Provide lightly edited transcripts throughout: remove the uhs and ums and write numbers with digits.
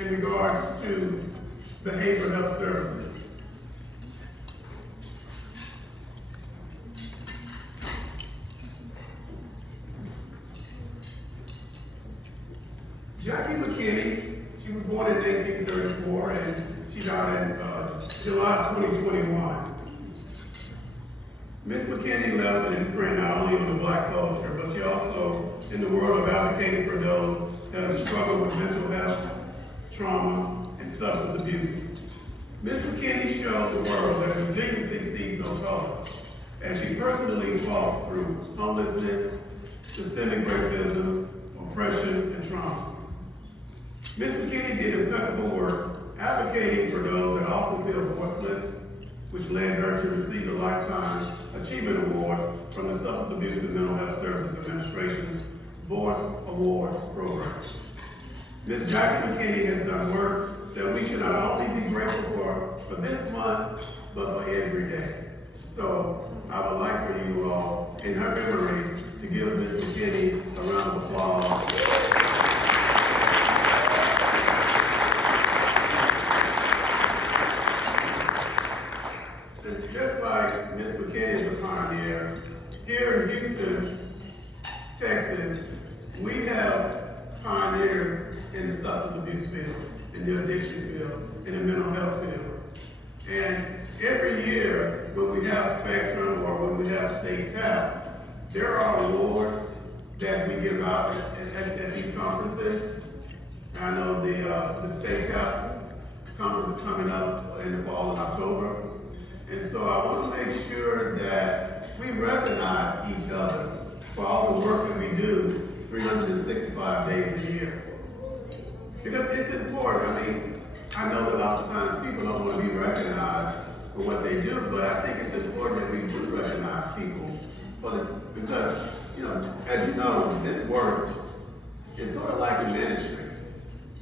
in regards to behavioral health services. Jackie McKinney, she was born in 1834 and she died in July 2021. Ms. McKinney left an imprint not only on the Black culture, but she also in the world of advocating for those that have struggled with mental health, trauma, and substance abuse. Ms. McKinney showed the world that resiliency sees no color, and she personally fought through homelessness, systemic racism, oppression, and trauma. Ms. McKinney did impeccable work advocating for those that often feel voiceless, which led her to receive the Lifetime Achievement Award from the Substance Abuse and Mental Health Services Administration's Voice Awards program. Ms. Jackie McKinney has done work that we should not only be grateful for this month, but for every day. So I would like for you all, in her memory, to give Ms. McKinney a round of applause. And just like Ms. McKinney is a pioneer, here in Houston, Texas, we have pioneers in the substance abuse field, in the addiction field, in the mental health field. And every year, when we have Spectrum or when we have State TAP, there are awards that we give out at these conferences. I know the State TAP conference is coming up in the fall of October. And so I want to make sure that we recognize each other for all the work that we do 365 days a year. Because it's important. I mean, I know that lots of times people don't want to be recognized for what they do, but I think it's important that we do recognize people because, as you know, this work is sort of like a ministry.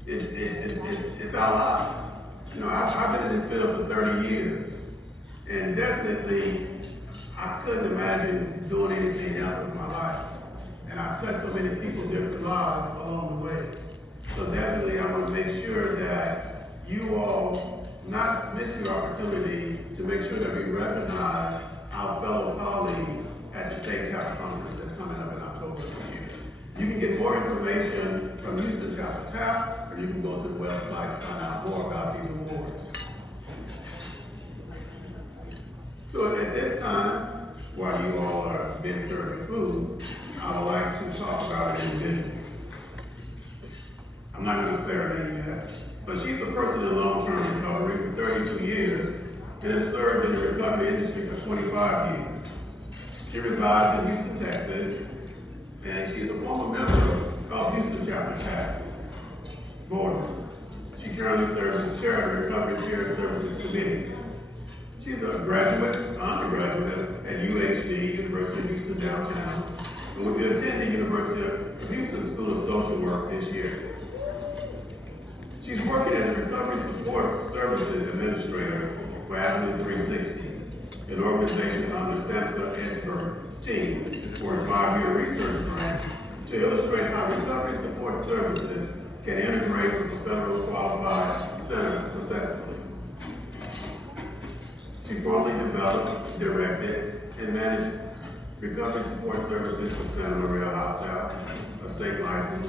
It's our lives. I've been in this field for 30 years, and definitely I couldn't imagine doing anything else with my life. And I've touched so many people's different lives along the way. So definitely I want to make sure that you all not miss your opportunity to make sure that we recognize our fellow colleagues at the State TAP Conference that's coming up in October this year. You can get more information from Houston Chapter TAP, or you can go to the website to find out more about these awards. So at this time, while you all are being served food, I would like to talk about an individual. I'm not going to say her name yet, but she's a person in long-term recovery for 32 years and has served in the recovery industry for 25 years. She resides in Houston, Texas, and she's a former member of Houston Chapter TAP Board. She currently serves as chair of the Recovery Care Services Committee. She's a undergraduate at UHD, University of Houston Downtown, and will be attending University of Houston School of Social Work this year. She's working as a Recovery Support Services Administrator for Avenue 360, an organization under Samsa Esper team for a 5-year research grant to illustrate how recovery support services can integrate with the federal qualified center successfully. She formally developed, directed, and managed recovery support services for Santa Maria Hostel, a state license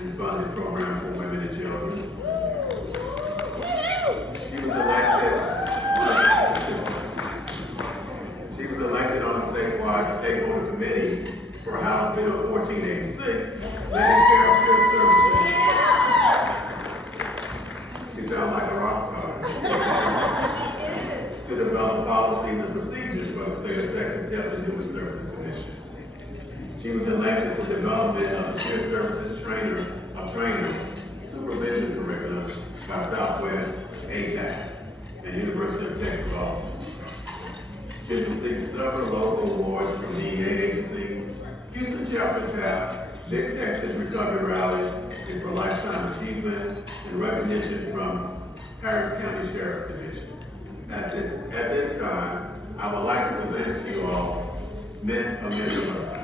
and funded program for women and children. She was elected on a statewide stakeholder committee for House Bill 1486, letting care of peer services. She sounds like a rock star. To develop policies and procedures for the state of Texas Health and Human Services Commission. She was elected for development of the Peer Services Trainers Supervision Curriculum by Southwest ATAC and University of Texas Austin. She has received several local awards from DEA agencies, Houston Chapter TAP, Big Texas Recovery Rally, and for Lifetime Achievement and recognition from Harris County Sheriff Division. At this time, I would like to present to you all Miss Amelia.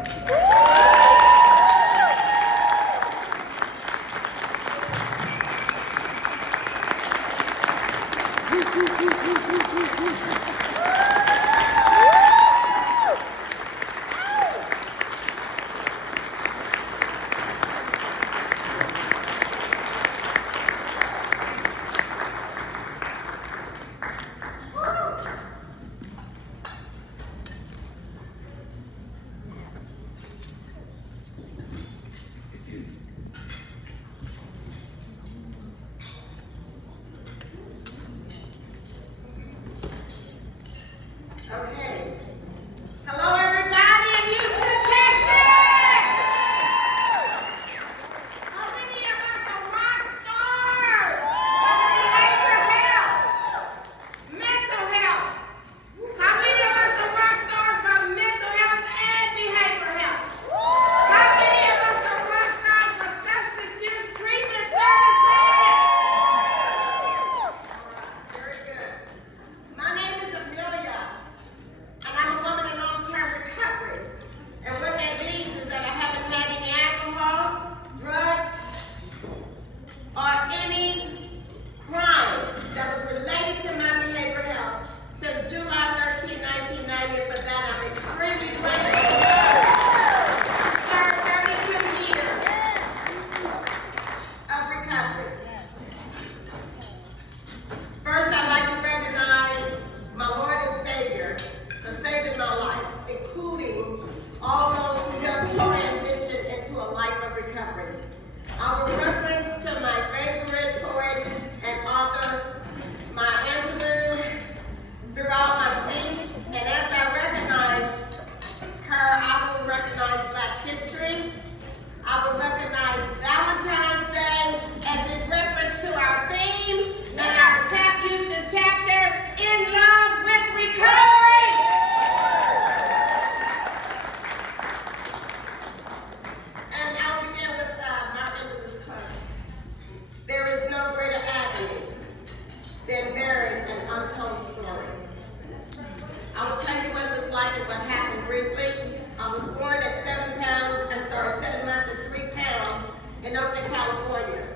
California.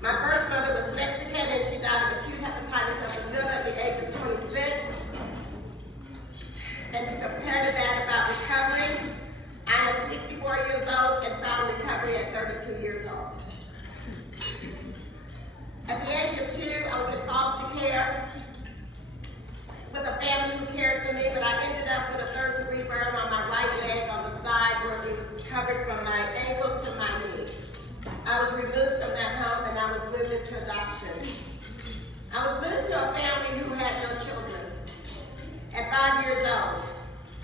My birth mother was Mexican and she died of acute hepatitis of the liver at the age of 26. And to compare to that about recovery, I am 64 years old and found recovery at 32 years old. At the age of 2, I was in foster care with a family who cared for me, but I ended up with a third-degree burn on my right leg on the side where it was covered from my ankle to my knee. I was removed from that home and I was moved into adoption. I was moved to a family who had no children at 5 years old.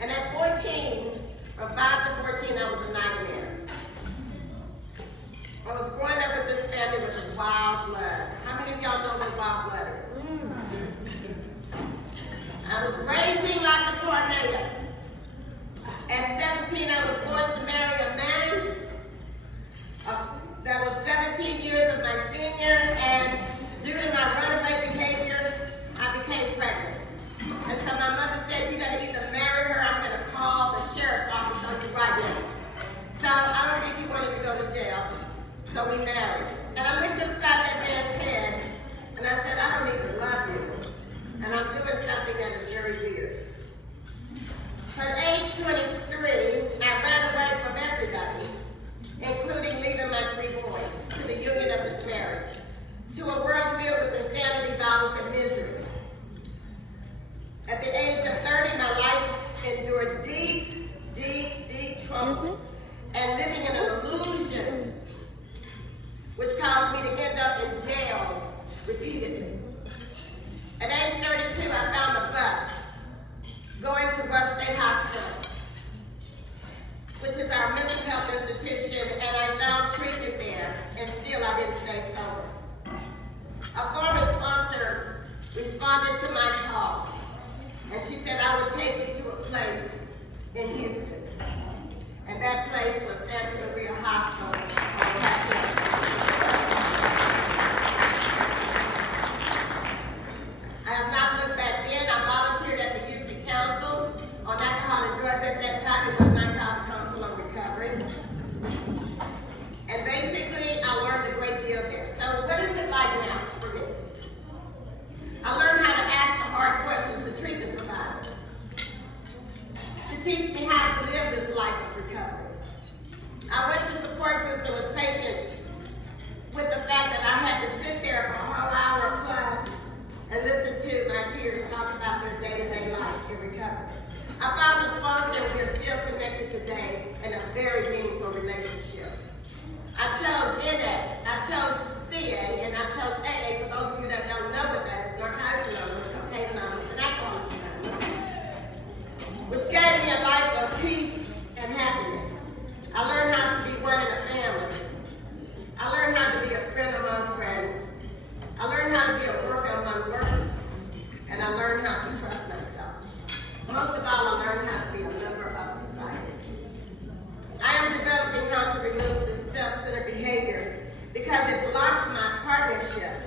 And at 14, from 5 to 14, I was a nightmare. I was growing up with this family with a wild blood. How many of y'all know what wild blood is? I was raging like a tornado. At 17, I was forced to marry a man that was 17 years of my senior, and due to my runaway behavior, I became pregnant. And so my mother said, "You're going to either marry her, I'm going to call the sheriff's office on you right now." So I don't think he wanted to go to jail, so we married. And I looked upside that man's head, and I said, "I don't even love you, and I'm doing something that is very weird." So at age 23, I ran away from everybody, including leaving my 3 boys, to the union of this marriage, to a world filled with insanity, violence, and misery. At the age of 30, my life endured deep, deep, deep troubles and living in an illusion, which caused me to end up in jails repeatedly. At age 32, I found a bus going to Rush State Hospital, which is our mental health institution, and I found treatment there, and still I didn't stay sober. A former sponsor responded to my call, and she said I would take you to a place in Houston, and that place was Santa Maria Hospital. I have not looked back then. I volunteered at the Houston Council on alcohol and drugs. At that time, it was not called Council on Recovery. And basically, I learned a great deal there. So what is it like now for me? I learned how to ask the hard questions to treatment providers, to teach me how to live this life of recovery. I went to support groups and was patient with the fact that I had to sit there for a whole hour plus and listen to my peers talk about their day-to-day life in recovery. I found a sponsor and we are still connected today in a very meaningful relationship. I chose NA, I chose CA, and I chose AA. For those of you that don't know what that is, Narcotics Anonymous, Cocaine Anonymous, and Alcoholics Anonymous, which gave me a life of peace and happiness. I learned how to be one in a family. I learned how to be a friend among friends. I learned how to be a worker among workers. And I learned how to trust myself. Most of all, I learned how to be a member of society. I am developing how to remove this self-centered behavior because it blocks my partnership,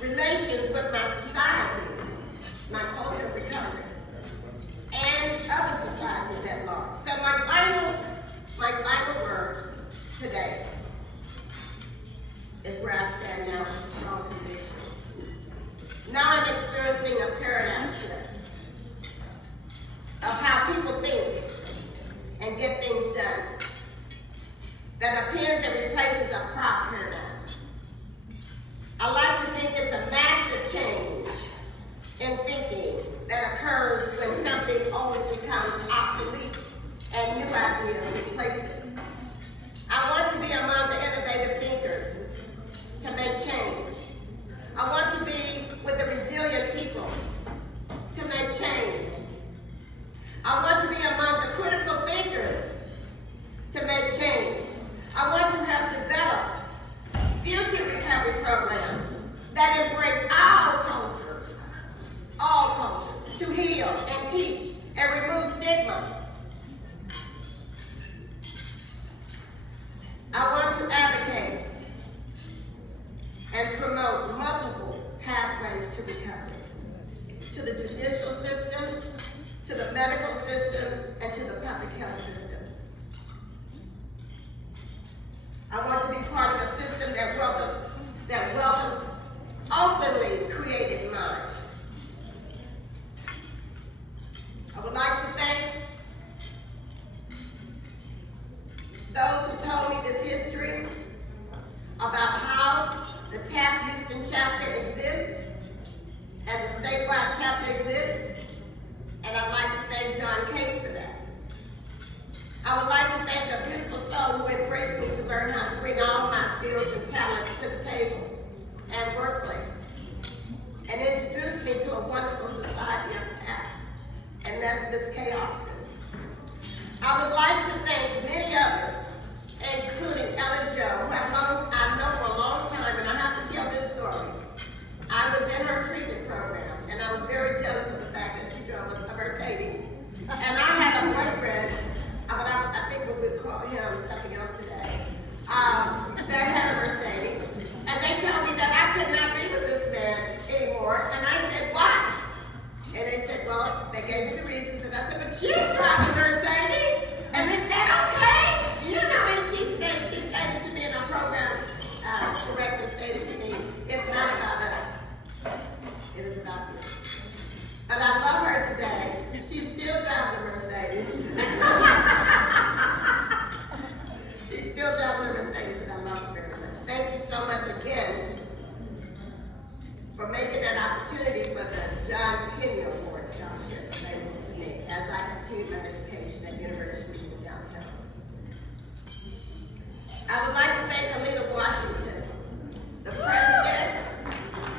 relations with my society, my culture of recovery, and other societies at large. So my final words today is where I stand now with strong conviction. Now I'm experiencing a paradigm shift of how people think and get things done that appears and replaces a prop paradigm. I like to think it's a massive change in thinking that occurs when something old becomes obsolete and new ideas replace it. I want to be among the innovative thinkers to make change. I want to be with the resilient people to make change. I want to be among the critical thinkers to make change. I want to have developed future recovery programs that embrace all cultures, to heal and teach and remove stigma. I want to advocate and promote multiple pathways to recovery, to the judicial system, to the medical system, and to the public health system. I want to be part of a chapter exists, and the statewide chapter exists, and I'd like to thank John Cates for that. I would like to thank a beautiful soul who embraced me to learn how to bring all my skills and talents to the table and workplace, and introduced me to a wonderful society of talent, and that's Miss Kay Austin. I would like to thank many others, including Ellen Jo, who I've known for a long time, and I have to tell this story. I was in her treatment program, and I was very jealous of the fact that she drove a Mercedes. And I had a boyfriend, but I think we would call him something else today, that had a Mercedes. And they told me that I could not be with this man anymore. And I said, why? And they said, well, they gave me the reasons. And I said, but you drive a Mercedes? And is that okay? You know, and she stated to me, and our program director stated to me, it's not about us. It is about you. But I love her today. She's still driving a Mercedes. She's still driving a Mercedes, and I love her very much. Thank you so much again for making that opportunity for the John Penny Award Scholarship available to me as I continue my education at University of Downtown. I would like to thank Amelia Washington, the president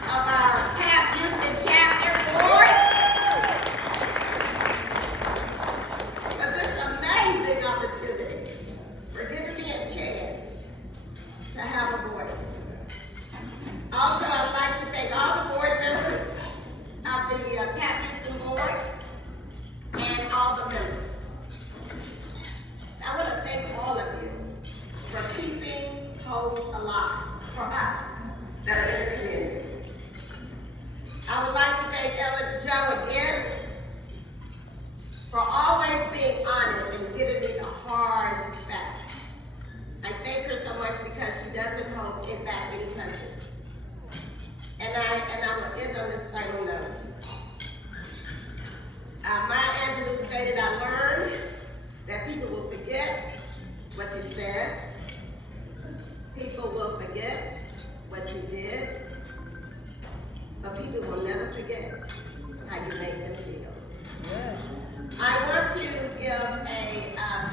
of our TAP Houston Chapter Board, for this amazing opportunity, for giving me a chance to have a voice. Also, I'd like to thank all the board members of the TAP Houston Board and all the members. I want to thank all of you for keeping hope alive for us that are in the community. I would like to thank Ellen Jo again for always being honest and giving me the hard facts. I thank her so much because she doesn't hold it back any punches. And I will end on this final note. Maya Angelou stated, I learned that people will forget what you said. People will forget what you did. But people will never forget how you made them feel. Yeah. I want to give a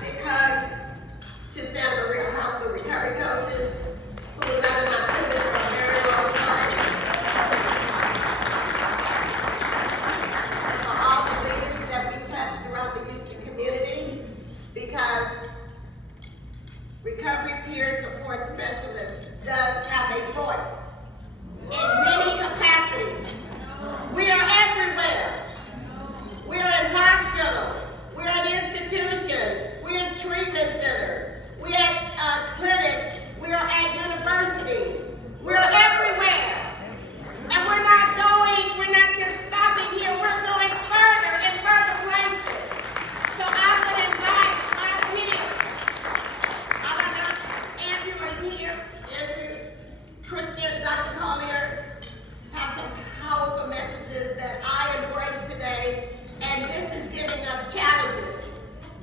big hug to Santa Maria High School recovery coaches who have been my students for a very long time. For all the leaders that we touch throughout the Houston community, because Recovery Peer Support Specialist does have a voice in many capacities. We are everywhere. We are in hospitals. We're in institutions. We're in treatment centers. We're at clinics. We're at universities. We're everywhere. And we're not just stopping here. We're going further and further places. So I would invite my peers. I don't know, Andrew, are you here? Andrew, Kristen, Dr. Collier have some powerful messages that I embrace today, and this is giving us challenges.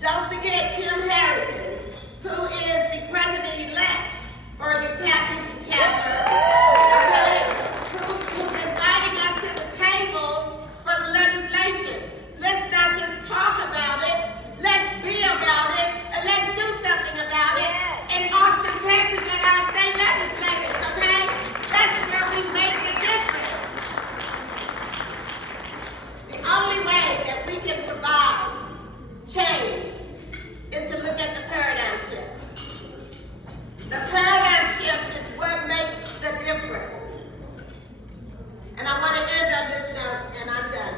Don't forget Kim Harrington, who is the president-elect for the TAP Houston chapter, who's inviting us to the table for the legislation. Let's not just talk about it, let's be about it, and let's do something about it in Austin, Texas, and our state legislators, okay? That's where we make the difference. The only way that we can provide change is to look at the paradigm shift. The paradigm shift is what makes the difference. And I want to end on this note, and I'm done.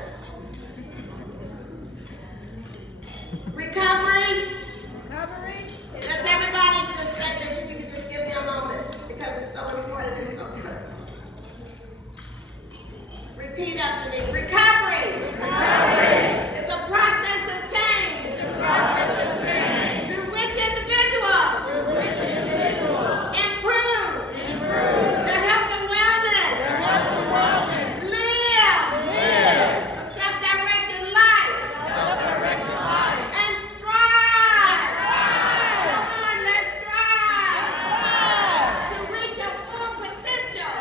Recovery. Does everybody just say this? If you could just give me a moment, because it's so important, it's so critical. Repeat after me. Recovery. It's a process of change. Through which individuals improve their health and wellness. Live a self-directed life. And strive. Come on, let's strive. To reach your full potential.